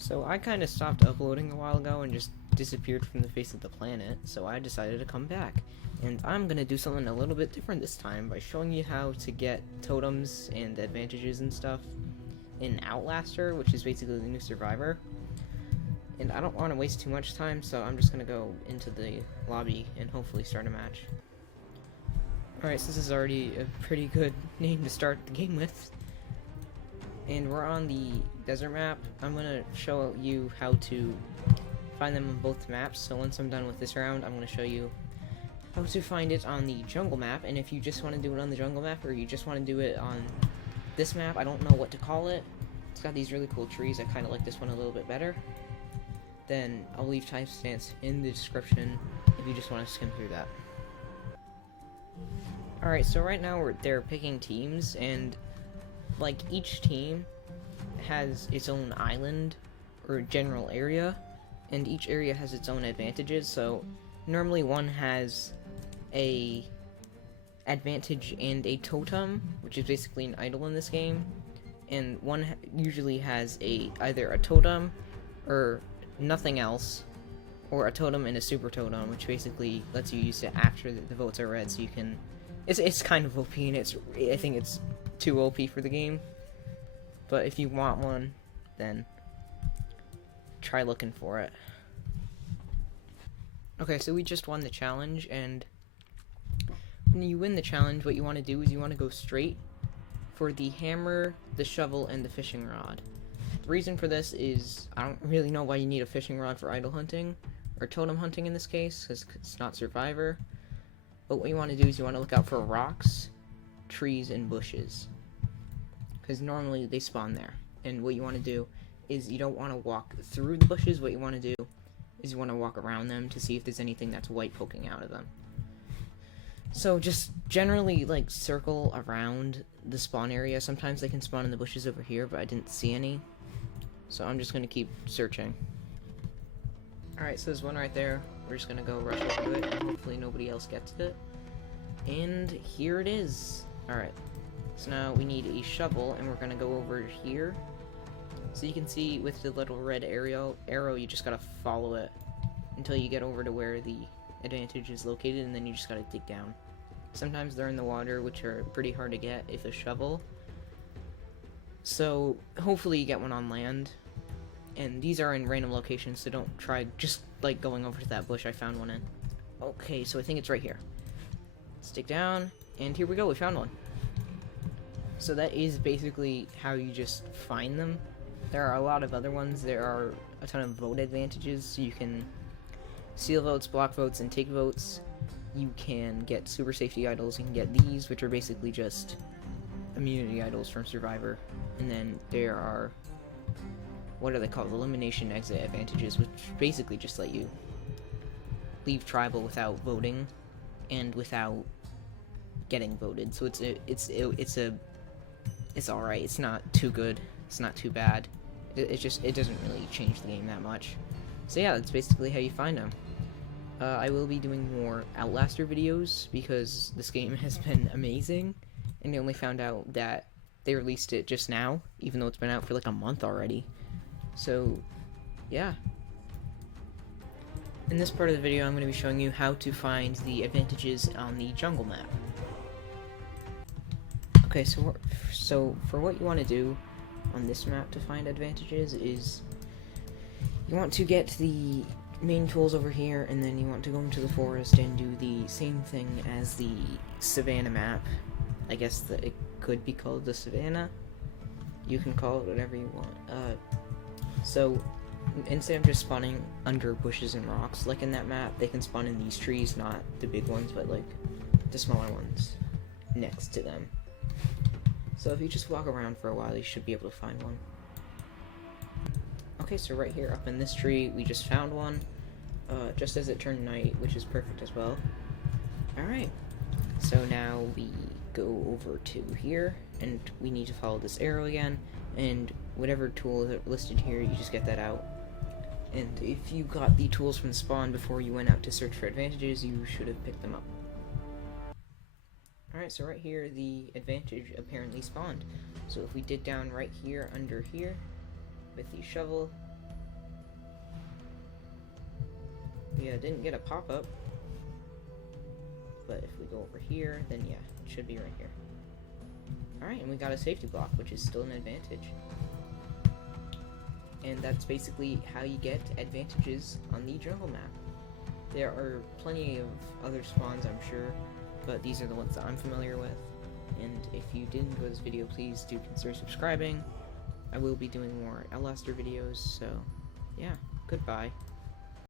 So I kind of stopped uploading a while ago and just disappeared from the face of the planet, so I decided to come back. And I'm gonna do something a little bit different this time by showing you how to get totems and advantages and stuff in Outlaster, which is basically the new Survivor. And I don't want to waste too much time, so I'm just gonna go into the lobby and hopefully start a match. Alright, so this is already a pretty good name to start the game with. And we're on the desert map. I'm gonna show you how to find them on both maps. So once I'm done with this round, I'm gonna show you how to find it on the jungle map. And if you just want to do it on the jungle map, or you just want to do it on this map, I don't know what to call it. It's got these really cool trees. I kind of like this one a little bit better. Then I'll leave timestamps in the description if you just want to skim through that. Alright, so right now they're picking teams, and like each team has its own island or general area, and each area has its own advantages. So normally one has a advantage and a totem, which is basically an idol in this game, and one usually has either a totem or nothing else, or a totem and a super totem, which basically lets you use it after the votes are read, so you can it's kind of OP, and I think it's too OP for the game, but if you want one, then try looking for it. Okay, so we just won the challenge, and when you win the challenge, what you want to do is you want to go straight for the hammer, the shovel, and the fishing rod. The reason for this is, I don't really know why you need a fishing rod for idol hunting, or totem hunting in this case, because it's not Survivor. But what you want to do is you want to look out for rocks, trees, and bushes, because normally they spawn there. And what you want to do is you don't want to walk through the bushes. What you want to do is you want to walk around them to see if there's anything that's white poking out of them. So just generally like circle around the spawn area. Sometimes they can spawn in the bushes over here, but I didn't see any, so I'm just going to keep searching. Alright, so there's one right there. We're just gonna go rush over it, and hopefully nobody else gets it. And here it is. Alright, so now we need a shovel, and we're gonna go over here. So you can see with the little red arrow, you just gotta follow it until you get over to where the advantage is located, and then you just gotta dig down. Sometimes they're in the water, which are pretty hard to get with a shovel. So hopefully you get one on land. And these are in random locations, so don't try just like going over to that bush I found one in. Okay, so I think it's right here. Stick down, and here we go, we found one. So that is basically how you just find them. There are a lot of other ones. There are a ton of vote advantages, so you can seal votes, block votes, and take votes. You can get super safety idols. You can get these, which are basically just immunity idols from Survivor. And then there are, what are they called? Elimination exit advantages, which basically just let you leave tribal without voting and without getting voted. So it's alright. It's not too good. It's not too bad. It doesn't really change the game that much. So yeah, that's basically how you find them. I will be doing more Outlaster videos because this game has been amazing, and I only found out that they released it just now, even though it's been out for like a month already. So, yeah. In this part of the video, I'm going to be showing you how to find the advantages on the jungle map. Okay, so for what you want to do on this map to find advantages is you want to get the main tools over here, and then you want to go into the forest and do the same thing as the savannah map. I guess that it could be called the savannah. You can call it whatever you want. So, instead of just spawning under bushes and rocks, like in that map, they can spawn in these trees, not the big ones, but like the smaller ones next to them. So if you just walk around for a while, you should be able to find one. Okay, so right here up in this tree, we just found one, just as it turned night, which is perfect as well. Alright, so now we go over to here, and we need to follow this arrow again, and whatever tool is listed here, you just get that out. And if you got the tools from spawn before you went out to search for advantages, you should have picked them up. Alright, so right here, the advantage apparently spawned. So if we dig down right here, under here, with the shovel, We didn't get a pop-up. But if we go over here, then yeah, it should be right here. Alright, and we got a safety block, which is still an advantage. And that's basically how you get advantages on the jungle map. There are plenty of other spawns, I'm sure, but these are the ones that I'm familiar with. And if you did enjoy this video, please do consider subscribing. I will be doing more Outlaster videos, so yeah, goodbye.